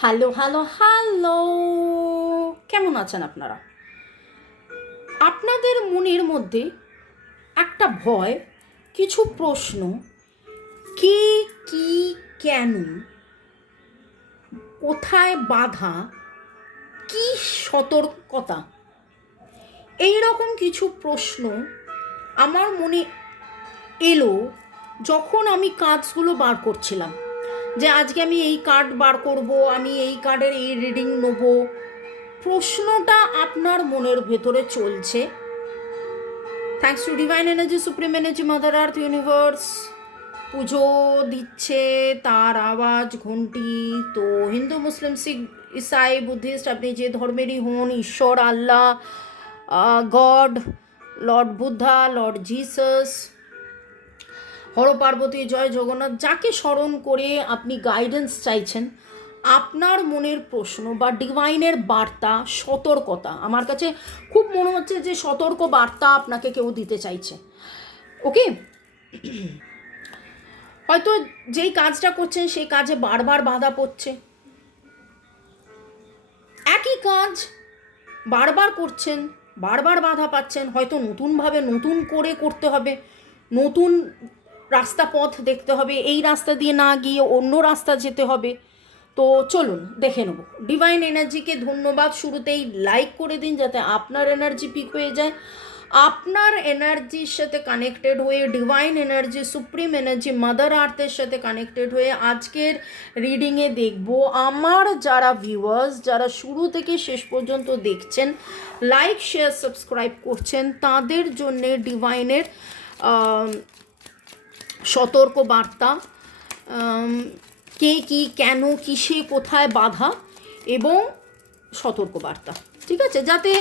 Hello hello hello. কেমন আছেন আপনারা? আপনাদের মনের মধ্যে একটা ভয়, কিছু প্রশ্ন, কে, কি, কেন, কোথায় বাধা, কি সতর্কতা এই রকম কিছু প্রশ্ন আমার মনে এলো যখন আমি কাজগুলো বার করছিলাম। যে আজকে আমি এই কার্ড বার করব, আমি এই কার্ডের এই রিডিং নেব। প্রশ্নটা আপনার মনের ভেতরে চলছে। Thanks to divine energy supreme energy mother earth universe পুজো দিচ্ছে, তার আওয়াজ, ঘন্টি। তো হিন্দু, মুসলিম, শিখ, ইসাই, বুদ্ধিস্ট, আপনি যে ধর্মেরই হন, ঈশ্বর, Allah God, Lord Buddha, Lord Jesus Har Parvati, জয় জগন্নাথ, যাকে স্মরণ করে আপনি গাইডেন্স চাইছেন, আপনার মনের প্রশ্ন বা ডিভাইনের বার্তা, সতর্কতা, আমার কাছে খুব মনে হচ্ছে যে সতর্ক বার্তা আপনাকে কেউ দিতে চাইছে। ওকে হয়তো যেই কাজটা করছেন, সেই কাজে বারবার বাধা পড়ছে। একই কাজ বারবার করছেন, বারবার বাধা পাচ্ছেন, হয়তো নতুনভাবে নতুন করে করতে হবে, নতুন রাস্তা পথ দেখতে হবে, এই রাস্তা দিয়ে না গিয়ে অন্য রাস্তা যেতে হবে। তো চলুন, দেখে নেব। ডিভাইন এনার্জিকে ধন্যবাদ শুরুতেই লাইক করে দিন যাতে আপনার এনার্জি পিক হয়ে যায়। আপনার এনার্জির সাথে কানেক্টেড হয়ে divine energy supreme energy mother আর্থের সাথে কানেক্টেড হয়ে আজকের রিডিংয়ে দেখব। আমার যারা ভিউয়ার্স যারা শুরু থেকে শেষ পর্যন্ত দেখছেন লাইক শেয়ার সাবস্ক্রাইব করছেন, তাদের জন্যে ডিভাইনের সতর্ক বার্তা কে কি, কেন, কিসে, কোথায় বাধা এবং সতর্ক বার্তা ঠিক আছে? যাতে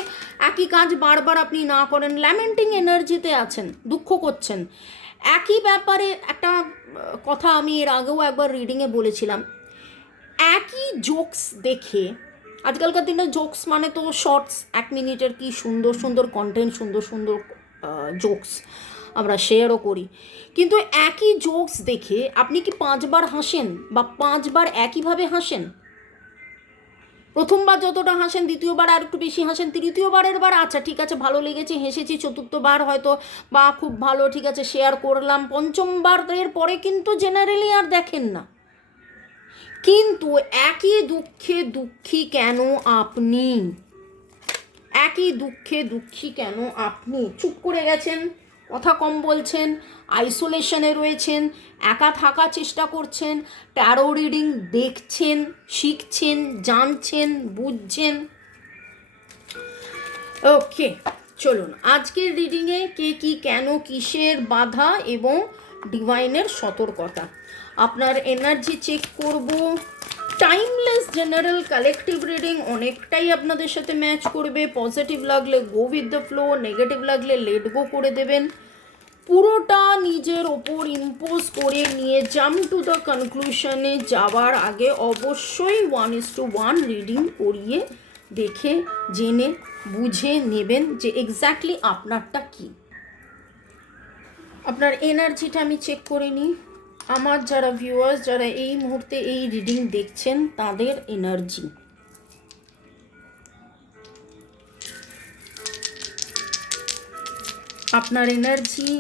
একই কাজ বারবার আপনি না করেন ল্যামেন্টিং এনার্জিতে আছেন, দুঃখ করছেন। একই ব্যাপারে একটা কথা আমি এর আগেও একবার রিডিংয়ে বলেছিলাম। একই জোকস দেখে, আজকালকার দিনে জোকস মানে তো শর্টস এক মিনিটের কি সুন্দর সুন্দর কন্টেন্ট সুন্দর সুন্দর জোকস আমরা শেয়ারও করি। কিন্তু একই জোকস দেখে আপনি কি পাঁচবার হাসেন বা পাঁচবার একইভাবে হাসেন? প্রথমবার যতটা হাসেন, দ্বিতীয়বার আর একটু বেশি হাসেন, তৃতীয়বারের বার আচ্ছা ঠিক আছে, ভালো লেগেছে, হেসেছি, চতুর্থবার হয়তো বা খুব ভালো, ঠিক আছে শেয়ার করলাম। পঞ্চমবারের পরে কিন্তু জেনারেলি আর দেখেন না। কিন্তু একই দুঃখে দুঃখী কেন আপনি? একই দুঃখে দুঃখী কেন আপনি? চুপ করে গেছেন। কথা কম বলছেন আইসোলেশনে রয়েছেন, একা থাকার চেষ্টা করছেন ট্যারো রিডিং দেখছেন, শিখছেন, জানছেন, বুঝছেন। ওকে চলুন। আজকের রিডিংয়ে কে কি, কেন, কিসের বাধা এবং ডিভাইনের সতর্কতা। আপনার এনার্জি চেক করব। টাইমলেস জেনারেল কালেকটিভ রিডিং অনেকটাই আপনাদের সাথে ম্যাচ করবে। পজিটিভ লাগলে go with the flow negative লাগলে লেট গো করে দেবেন। পুরোটা নিজের ওপর ইম্পোজ করে নিয়ে জাম্প টু দ্য কনক্লুশনে যাওয়ার আগে অবশ্যই one is to one reading করিয়ে দেখে, জেনে, বুঝে নেবেন যে এক্স্যাক্টলি আপনারটা কি। আপনার এনার্জিটা আমি চেক করে নিই। আমার যারা ভিউয়ার্স যারা এই মুহূর্তে এই রিডিং দেখছেন, তাদের এনার্জি আপনার এনার্জি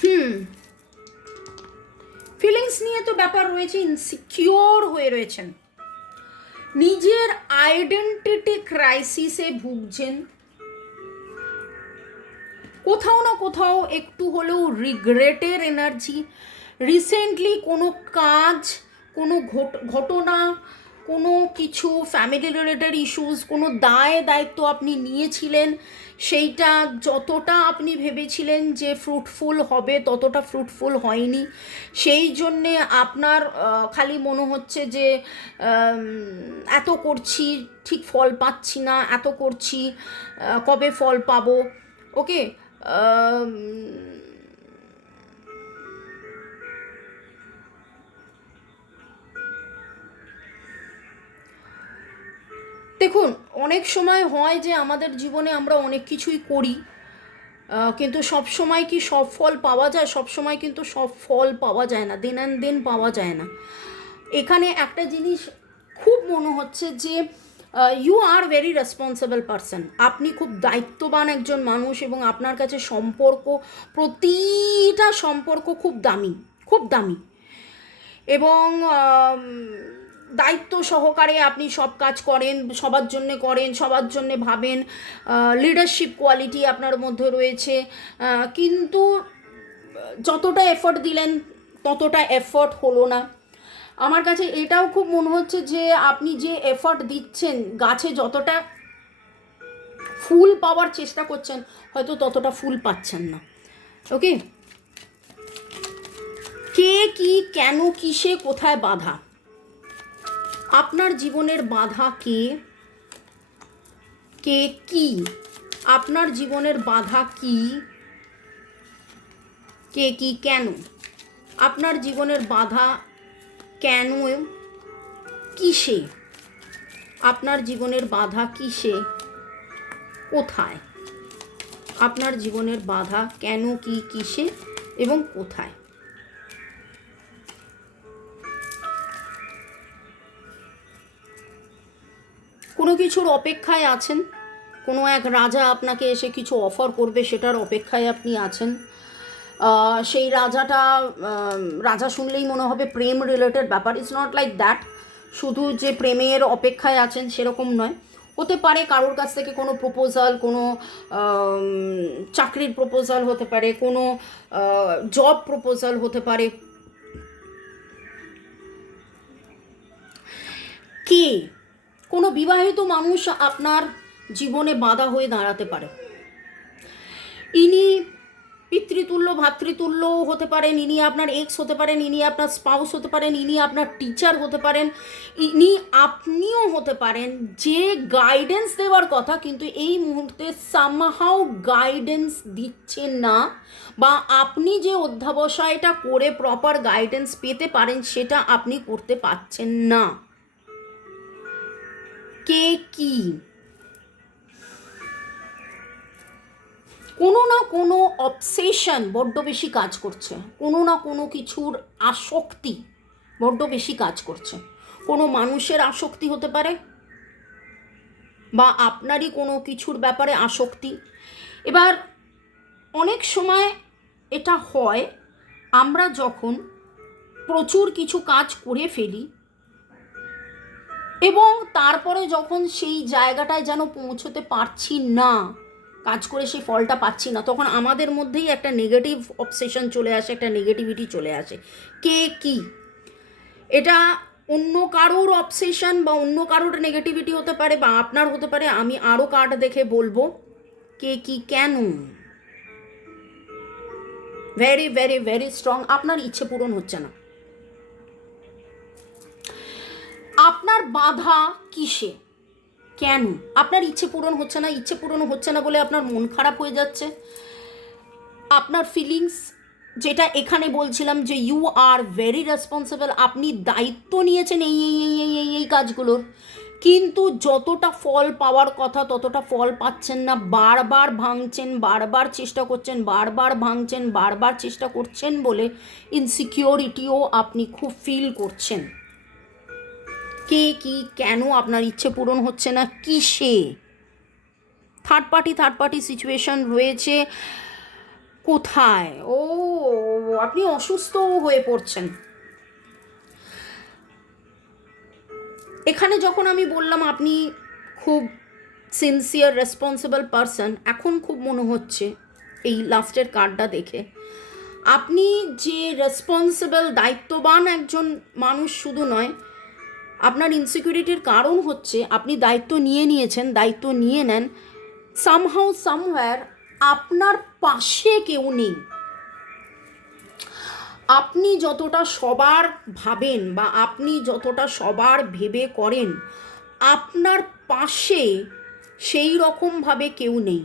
হুম। ফিলিংস নিয়ে তো ব্যাপার রয়েছে ইনসিকিওর হয়ে রয়েছেন। নিজের আইডেন্টিটি ক্রাইসিসে ভুগছেন। কোথাও না কোথাও একটু হলেও রিগ্রেটের এনার্জি রিসেন্টলি কোনো কাজ, কোনো ঘটনা, কোনো কিছু ফ্যামিলি রিলেটেড ইস্যুস কোনো দায় দায়িত্ব আপনি নিয়েছিলেন, সেইটা যতটা আপনি ভেবেছিলেন যে ফ্রুটফুল হবে, ততটা ফ্রুটফুল হয়নি। সেই জন্যে আপনার খালি মনে হচ্ছে যে এত করছি, ঠিক ফল পাচ্ছি না, এত করছি কবে ফল পাবো? ওকে দেখুন, অনেক সময় হয় যে আমাদের জীবনে আমরা অনেক কিছুই করি কিন্তু সব সময় কি সব ফল পাওয়া যায়? সব সময় কিন্তু সব ফল পাওয়া যায় না, দিন দিন পাওয়া যায় না। এখানে একটা জিনিস খুব মনে হচ্ছে যে you are very responsible person আপনি খুব দায়িত্ববান একজন মানুষ এবং আপনার কাছে সম্পর্ক, প্রতিটা সম্পর্ক খুব দামি খুব দামি। এবং দায়িত্ব সহকারে আপনি সব কাজ করেন, সবার জন্য করেন, সবার জন্যে ভাবেন লিডারশিপ কোয়ালিটি আপনার মধ্যে রয়েছে। কিন্তু, যতটা এফোর্ট দিলেন, ততটা এফোর্ট হলো না। আমার কাছে এটাও খুব মনে হচ্ছে যে আপনি যে এফোর্ট দিচ্ছেন গাছে যতটা ফুল পাওয়ার চেষ্টা করছেন, হয়তো ততটা ফুল পাচ্ছেন না। ওকে? কে, কি, কেন, কিসে, কোথায় বাধা? আপনার জীবনের বাধা কে? কে, কি? আপনার জীবনের বাধা কি? কে, কি, কেন? আপনার জীবনের বাধা কেন কিসে? আপনার জীবনের বাধা কিসে? কোথায়? আপনার জীবনের বাধা কেন, কি, কিসে? এবং কোথায়? কোনো কিছুর অপেক্ষায় আছেন? কোনো এক রাজা আপনাকে এসে কিছু অফার করবে, সেটার অপেক্ষায় আপনি আছেন? সেই রাজাটা রাজা শুনলেই মনে হবে প্রেম রিলেটেড ব্যাপার। ইটস নট লাইক দ্যাট শুধু যে প্রেমের অপেক্ষায় আছেন সেরকম নয়। হতে পারে কারোর কাছ থেকে কোনো প্রপোজাল কোনো চাকরির প্রপোজাল হতে পারে, কোনো জব প্রপোজাল হতে পারে। কে? কোনো বিবাহিত মানুষ আপনার জীবনে বাধা হয়ে দাঁড়াতে পারে। ইনি পিতৃতুল্য, ভাতৃতুল্য হতে পারেন, ইনি আপনার এক্স হতে পারেন, ইনি আপনার স্পাউস হতে পারেন, ইনি আপনার টিচার হতে পারেন, ইনি আপনিও হতে পারেন, যে গাইডেন্স দেওয়ার কথা কিন্তু এই মুহূর্তে সামহাও গাইডেন্স দিচ্ছেন না বা আপনি যে অধ্যাবসায়টা করে প্রপার গাইডেন্স পেতে পারেন সেটা আপনি করতে পারছেন না। কে কি? কোনো না কোনো অবসেশন বড্ড বেশি কাজ করছে। কোনো না কোনো কিছুর আসক্তি বড্ড বেশি কাজ করছে। কোনো মানুষের আসক্তি হতে পারে বা আপনারই কোনো কিছুর ব্যাপারে আসক্তি। এবার অনেক সময় এটা হয়, আমরা যখন প্রচুর কিছু কাজ করে ফেলি এবং তারপরে যখন সেই জায়গাটায় যেন পৌঁছতে পারছি না কাজ করে সেই ফলটা পাচ্ছি না। তখন আমাদের মধ্যেই একটা নেগেটিভ অবসেশন চলে আসে, একটা নেগেটিভিটি চলে আসে। কে কি? এটা অন্য কারোর অবসেশন বা অন্য কারোর নেগেটিভিটি হতে পারে বা আপনার হতে পারে, আমি আরও কার্ড দেখে বলব, কে কি কেন? ভেরি ভেরি ভেরি স্ট্রং আপনার ইচ্ছে পূরণ হচ্ছে না। আপনার বাধা কিসে? কেন? আপনার ইচ্ছে পূরণ হচ্ছে না, ইচ্ছে পূরণ হচ্ছে না বলে আপনার মন খারাপ হয়ে যাচ্ছে? আপনার ফিলিংস যেটা এখানে বলছিলাম যে ইউ আর ভেরি রেসপন্সিবল আপনি দায়িত্ব নিয়েছেন এই এই এই এই এই এই কাজগুলোর। কিন্তু যতটা ফল পাওয়ার কথা ততটা ফল পাচ্ছেন না। বারবার ভাঙছেন, বারবার চেষ্টা করছেন, বারবার ভাঙছেন, বারবার চেষ্টা করছেন বলে ইনসিকিউরিটিও আপনি খুব ফিল করছেন। কে কি কেন আপনার ইচ্ছে পূরণ হচ্ছে না? কিসে? Third party third party situation রয়েছে। কোথায়? ও, আপনি অসুস্থ হয়ে পড়ছেন। এখানে যখন আমি বললাম আপনি খুব সিনসিয়ার রেসপন্সিবল পারসন এখন খুব মনে হচ্ছে এই লাস্টের কার্ডটা দেখে। আপনি যে রেসপন্সিবল দায়িত্ববান একজন মানুষ শুধু নয় আপনার ইনসিকিউরিটির কারণ হচ্ছে আপনি দায়িত্ব নিয়ে নিয়েছেন, দায়িত্ব নিয়ে নেন। সামহাউ সামওয়্যার আপনার পাশে কেউ নেই। আপনি যতটা সবার ভাবেন বা আপনি যতটা সবার ভেবে করেন, আপনার পাশে সেই রকমভাবে কেউ নেই।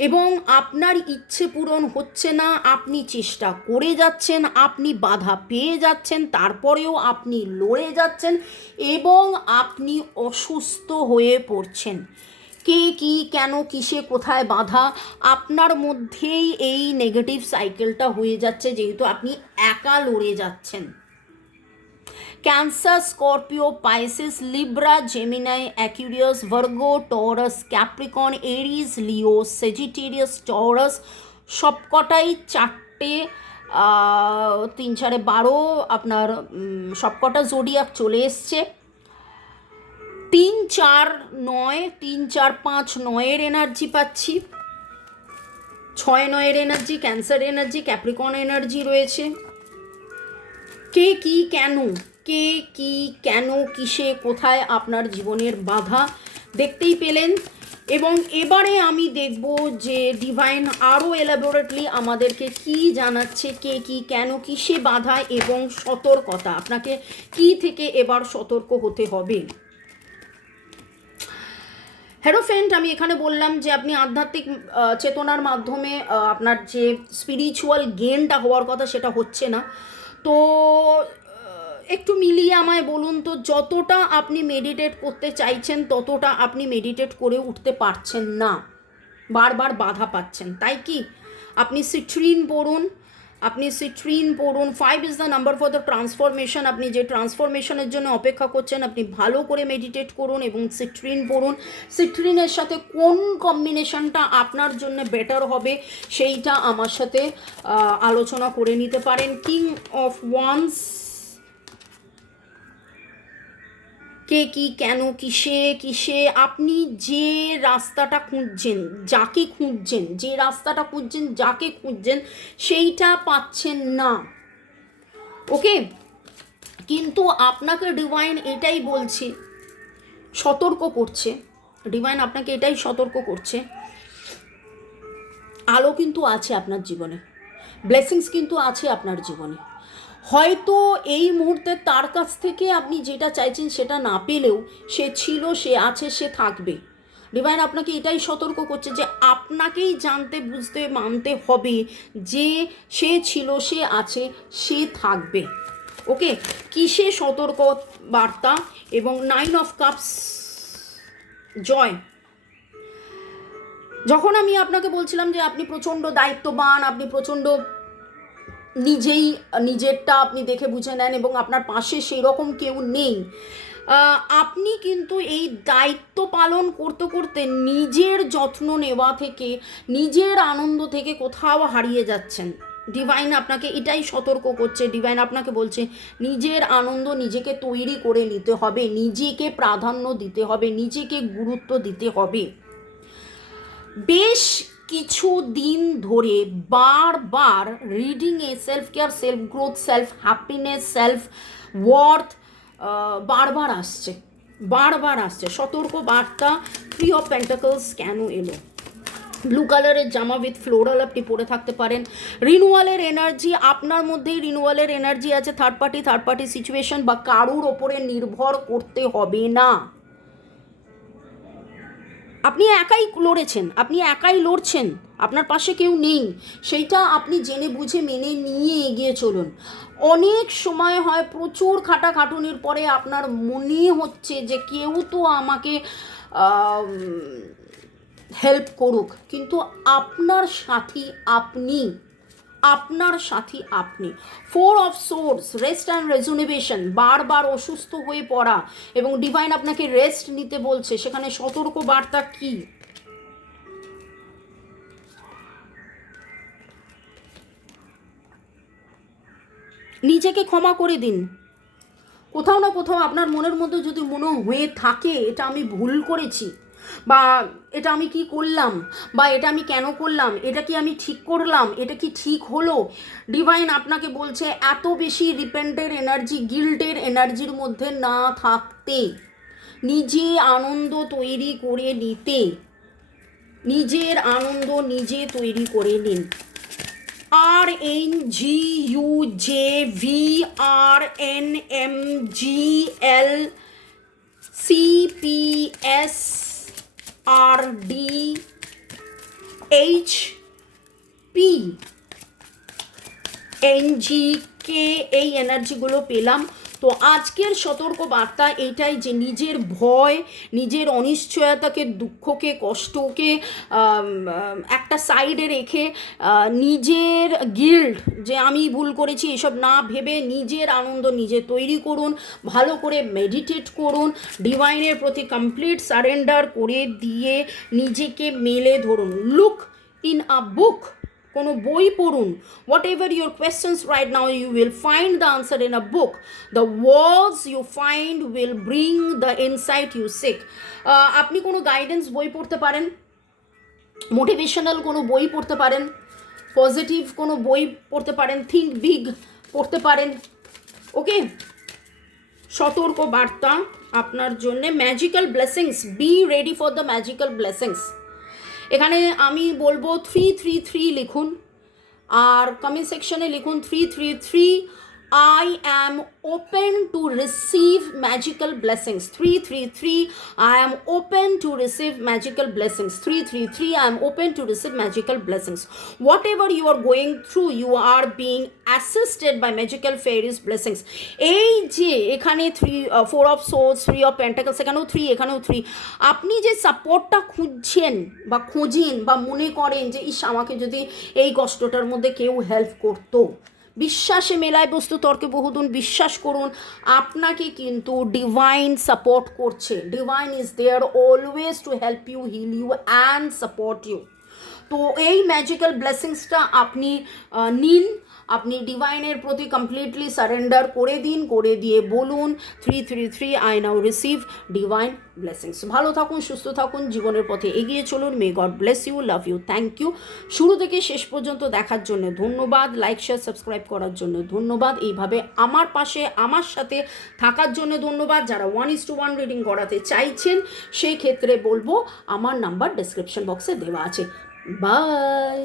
এবং আপনার ইচ্ছে পূরণ হচ্ছে না, আপনি চেষ্টা করে যাচ্ছেন, আপনি বাধা পেয়ে যাচ্ছেন, তারপরেও আপনি লড়ে যাচ্ছেন এবং আপনি অসুস্থ হয়ে পড়ছেন। কে, কি, কেন, কিসে, কোথায় বাধা? আপনার মধ্যেই এই নেগেটিভ সাইকেলটা হয়ে যাচ্ছে, যেহেতু আপনি একা লড়ে যাচ্ছেন। Cancer Scorpio Pisces Libra Gemini Aquarius Virgo Taurus Capricorn Aries Leo Sagittarius Taurus সবকটাই চারটে তিন চারে বারো, আপনার সবকটা জোডিয়াক চলে এসছে। তিন চার নয়, তিন চার পাঁচ নয়ের এনার্জি পাচ্ছি। ছয় নয়ের energy Cancer energy Capricorn energy রয়েছে। কে কি, কেন? কে, কি, কেন, কিসে, কোথায় আপনার জীবনের বাধা দেখতেই পেলেন। এবং এবারে আমি দেখব যে ডিভাইন আরও এলাবোরেটলি আমাদেরকে কি জানাচ্ছে, কে, কি, কেন, কিসে বাধা এবং সতর্কতা। আপনাকে কি থেকে এবার সতর্ক হতে হবে? হ্যালো ফ্রেন্ড আমি এখানে বললাম যে আপনি আধ্যাত্মিক চেতনার মাধ্যমে আপনার যে স্পিরিচুয়াল গেনটা হওয়ার কথা সেটা হচ্ছে না। তো একটু মিলিয়ে আমায় বলুন তো, যতটা আপনি মেডিটেট করতে চাইছেন, ততটা আপনি মেডিটেট করে উঠতে পারছেন না। বারবার বাধা পাচ্ছেন, তাই কি? আপনি সিট্রিন পড়ুন, আপনি সিট্রিন পড়ুন। Five is the number for the transformation আপনি যে ট্রান্সফরমেশনের জন্য অপেক্ষা করছেন, আপনি ভালো করে মেডিটেট করুন এবং সিট্রিন পড়ুন। সিট্রিনের সাথে কোন কম্বিনেশনটা আপনার জন্য বেটার হবে, সেইটা আমার সাথে আলোচনা করে নিতে পারেন। কিং অফ ওয়ান্স কে কি কেন, কিসে কিসে, আপনি যে রাস্তাটা খুঁজছেন, যাকে খুঁজছেন, যে রাস্তাটা খুঁজছেন, যাকে খুঁজছেন, সেইটা পাচ্ছেন না। ওকে? কিন্তু আপনাকে ডিভাইন এটাই বলছে, সতর্ক করছে। ডিভাইন আপনাকে এটাই সতর্ক করছে, আলো কিন্তু আছে আপনার জীবনে, ব্লেসিংস কিন্তু আছে আপনার জীবনে। হয়তো এই মুহূর্তে তার কাছ থেকে আপনি যেটা চাইছেন সেটা না পেলেও সে ছিল, সে আছে, সে থাকবে। ডিভাইন আপনাকে এটাই সতর্ক করছে যে আপনাকেই জানতে, বুঝতে, মানতে হবে যে সে ছিল, সে আছে, সে থাকবে। ওকে? কিসে সতর্ক বার্তা? এবং নাইন অফ কাপস জয়। যখন আমি আপনাকে বলছিলাম যে আপনি প্রচণ্ড দায়িত্ববান, আপনি প্রচণ্ড নিজেই, নিজেরটা আপনি দেখে বুঝে নেন এবং আপনার পাশে সেই রকম কেউ নেই। আপনি কিন্তু এই দায়িত্ব পালন করতে করতে নিজের যত্ন নেওয়া থেকে, নিজের আনন্দ থেকে কোথাও হারিয়ে যাচ্ছেন। ডিভাইন আপনাকে এটাই সতর্ক করছে, ডিভাইন আপনাকে বলছে, নিজের আনন্দ নিজেকে তৈরি করে নিতে হবে, নিজেকে প্রাধান্য দিতে হবে, নিজেকে গুরুত্ব দিতে হবে। বেশ কিছু দিন ধরে বারবার রিডিংয়ে self care self growth self happiness self worth বারবার আসছে বারবার আসছে। সতর্ক বার্তা থ্রি অফ পেন্টাকলস কেন এলো? ব্লু কালারের জামা উইথ ফ্লোরাল আপনি পরে থাকতে পারেন। রিনুয়ালের এনার্জি আপনার মধ্যেই রিনুয়ালের এনার্জি আছে। Third party third party situation বা কারুর ওপরে নির্ভর করতে হবে না। আপনি একাই লড়েছেন, আপনি একাই লড়ছেন, আপনার পাশে কেউ নেই, সেইটা আপনি জেনে বুঝে মেনে নিয়ে এগিয়ে চলুন। অনেক সময় হয় প্রচুর খাটাখাটুনির পরে আপনার মনে হচ্ছে যে কেউ তো আমাকে হেল্প করুক, কিন্তু আপনার সাথী আপনি। আপনার সাথী আপনি। Four of swords rest and rejuvenation বারবার অসুস্থ হয়ে পড়া এবং ডিভাইন আপনাকে রেস্ট নিতে বলছে। সেখানে সতর্ক বার্তা কি? নিজেকে ক্ষমা করে দিন। কোথাও না কোথাও আপনার মনের মধ্যে যদি মনে হয়ে থাকে, এটা আমি ভুল করেছি। বা এটা আমি কি করলাম? বা এটা আমি কেন করলাম? এটা কি আমি ঠিক করলাম? এটা কি ঠিক হলো? ডিভাইন আপনাকে বলছে এত বেশি রিপেন্টের এনার্জি গিল্টের এনার্জির মধ্যে না থাকতে। নিজে আনন্দ তৈরি করে নিতে। নিজের আনন্দ নিজে তৈরি করে নিন। আর N G U J V R N M G L C P S R D H P N G K এই এনার্জিগুলো পেলাম তো আজকের সতর্ক বার্তা এইটাই যে নিজের ভয়, নিজের অনিশ্চয়তাকে, দুঃখকে, কষ্টকে একটা সাইডে রেখে নিজের গিল্ড যে আমি ভুল করেছি এসব না ভেবে নিজের আনন্দ নিজে তৈরি করুন, ভালো করে মেডিটেট করুন ডিভাইনের প্রতি কমপ্লিট সারেন্ডার করে দিয়ে নিজেকে মেলে ধরুন। লুক ইন আ বুক কোনো বই পড়ুন। Whatever your questions right now you will find the answer in a book the words you find will bring the insight you seek আপনি কোনো গাইডেন্স বই পড়তে পারেন? মোটিভেশনাল কোনো বই পড়তে পারেন? পজিটিভ কোনো বই পড়তে পারেন? থিঙ্ক বিগ পড়তে পারেন? ওকে সতর্ক বার্তা আপনার জন্য। Magical blessings be ready for the magical blessings এখানে আমি বলব থ্রি থ্রি থ্রি লিখুন। আর কমেন্ট সেকশনে লিখুন three three three magical blessings three three three I am open to receive magical blessings three three three I am open to receive magical blessings whatever you are going through you are being assisted by magical fairies blessings এই যে এখানে three four of source three of pentacles এখানেও three এখানেও three আপনি যে সাপোর্টটা খুঁজছেন বা খোঁজেন বা মনে করেন যে, ইস, আমাকে যদি এই কষ্টটার মধ্যে কেউ হেল্প করতো। বিশ্বাসে মেলায় বস্তু তর্কে বহুদিন বিশ্বাস করুন। আপনাকে কিন্তু ডিভাইন সাপোর্ট করছে। Divine is there always to help you heal you and support you তো এই ম্যাজিক্যাল ব্লেসিংসটা আপনি নিন। আপনি ডিভাইনের প্রতি কমপ্লিটলি সারেন্ডার করে দিন, করে দিয়ে বলুন three three three I now receive divine blessings ভালো থাকুন, সুস্থ থাকুন, জীবনের পথে এগিয়ে চলুন may God bless you love you thank you শুরু থেকে শেষ পর্যন্ত দেখার জন্য ধন্যবাদ লাইক শেয়ার সাবস্ক্রাইব করার জন্য ধন্যবাদ, এইভাবে আমার পাশে, আমার সাথে থাকার জন্য ধন্যবাদ। যারা one is to one reading করাতে চাইছেন, সেই ক্ষেত্রে বলব, আমার নাম্বার ডেসক্রিপশন বক্সে দেওয়া আছে। বাই